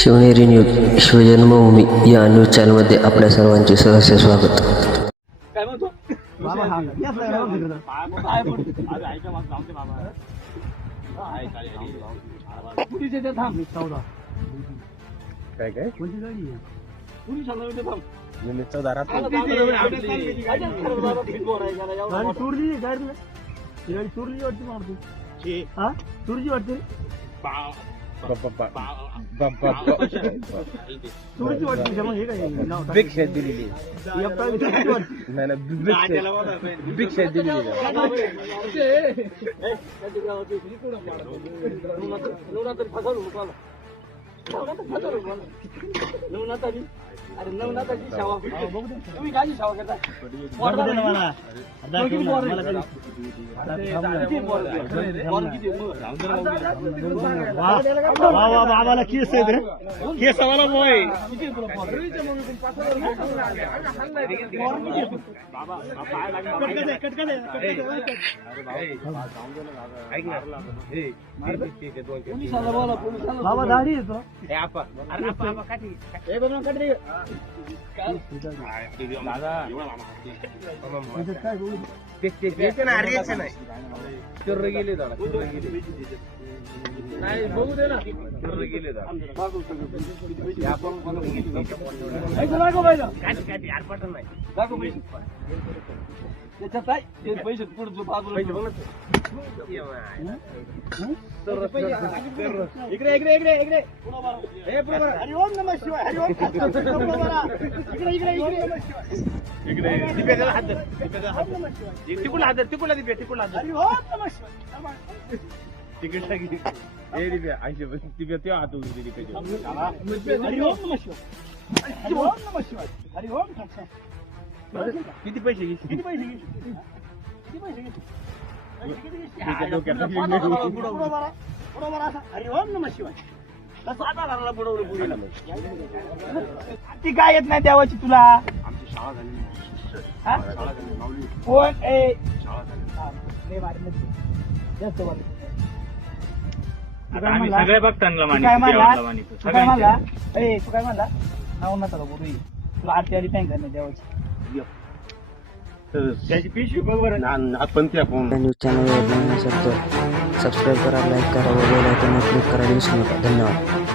Shivneri news शिवजन्मभूमी या news चॅनलमध्ये आपल्या सर्वांचे सहर्ष स्वागत. काय म्हणतो बाबा हा याच लागला काय पडतो आज ऐका मग जाऊ दे बाबा काय काय पुरीचे ते थांब 14 काय काय कोणती गाडी आहे पुरी सांगतो ते थांब मी 14 रात गाडी चोरली गाडी चोरली वाटते मारतो हा चोरली वाटते चोरीची वाटते मग हे काय नाव भिक्षा दिलेली नाही ना भिक्षा दिलेली अरे नवनाथाची सेवा तुम्ही काय सेवा करता बाबाला केस आहे केसावाला बोय बाबा दाढी येतो गेले नाही बघू दे ना गेले त्याच्यात काय ते पैसे पुढे बाजूला इकडे इकडे इकडे इकडे हरि ओम नमः शिवाय हरि ओम इकडे इकडे इकडे तिकडून हात तिकडला दिप्या तिकडला हरि ओम नमः शिवाय तिकीट टाकी ए दिप्या ऐंशी दिप्या ते हात उघडी दिप्या हरि ओम नमः शिवाय हरि ओम नमः शिवाय हरि ओम किती पैसे घेतले किती पैसे घेतले किती पैसे घेतले हरि ओम नमः शिवाय ती काय येत नाही देवाची तुला आमची शाळा झाली कोण ए सगळे बघताना काय म्हणला तू काय म्हणला नाव नका बोलू तुला आरती आली नाही का देवाची त्याची पिशवी बरोबर आपण त्या या न्यूज चॅनलवर नवीन असेल तर सबस्क्राईब करा, लाईक करा व बेल आयकॉनवर क्लिक करायला विसरू नका. धन्यवाद.